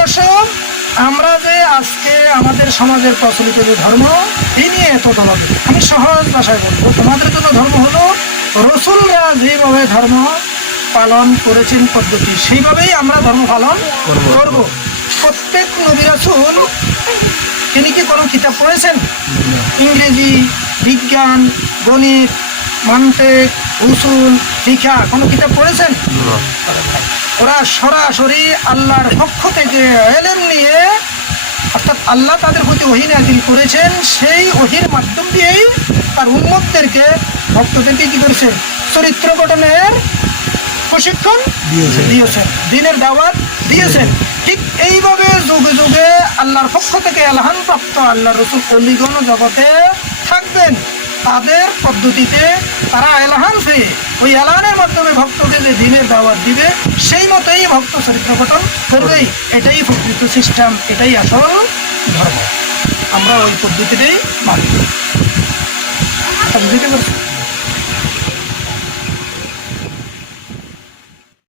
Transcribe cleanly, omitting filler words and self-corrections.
দর্শক, আমরা যে আজকে আমাদের সমাজের প্রচলিত যে ধর্ম এই নিয়ে এত দলাদলি, আমি সহজ ভাষায় বলবো, তোমাদের জন্য ধর্ম হলো রসুলরা যেভাবে ধর্ম পালন করেছেন পদ্ধতি, সেইভাবেই আমরা ধর্ম পালন করব। প্রত্যেক নবী রাসূল তিনি কি কোনো কিতাব পড়েছেন? ইংরেজি, বিজ্ঞান, গণিত, মান্তিক, উসুল, ফিকহ কোনো কিতাব পড়েছেন? ওরা সরাসরি আল্লাহর পক্ষ থেকে ইলম নিয়ে, অর্থাৎ আল্লাহ তাদের প্রতি ওহী নাযিল করেছেন, সেই ওহীর মাধ্যম দিয়েই তার উম্মতদেরকে, ভক্তদেরকে কি করেছেন? চরিত্র গঠনের প্রশিক্ষণ দিয়েছেন, দ্বীনের দাওয়াত দিয়েছেন। ঠিক এইভাবে যুগে যুগে আল্লাহর পক্ষ থেকে এলহাম প্রাপ্ত আল্লাহর রাসূল অলিগণ জগতে থাকবেন। তাদের পদ্ধতিতে তারা এলহাম পেয়ে ওই এলানের মাধ্যমে ভক্তকে যে দ্বীনের দাওয়াত দিবে, সেই মতোই ভক্ত চরিত্র গঠন করবেই। এটাই প্রকৃত সিস্টেম, এটাই আসল ধর্ম। আমরা ওই পদ্ধতিটাই মানি। বুঝতে পারছি?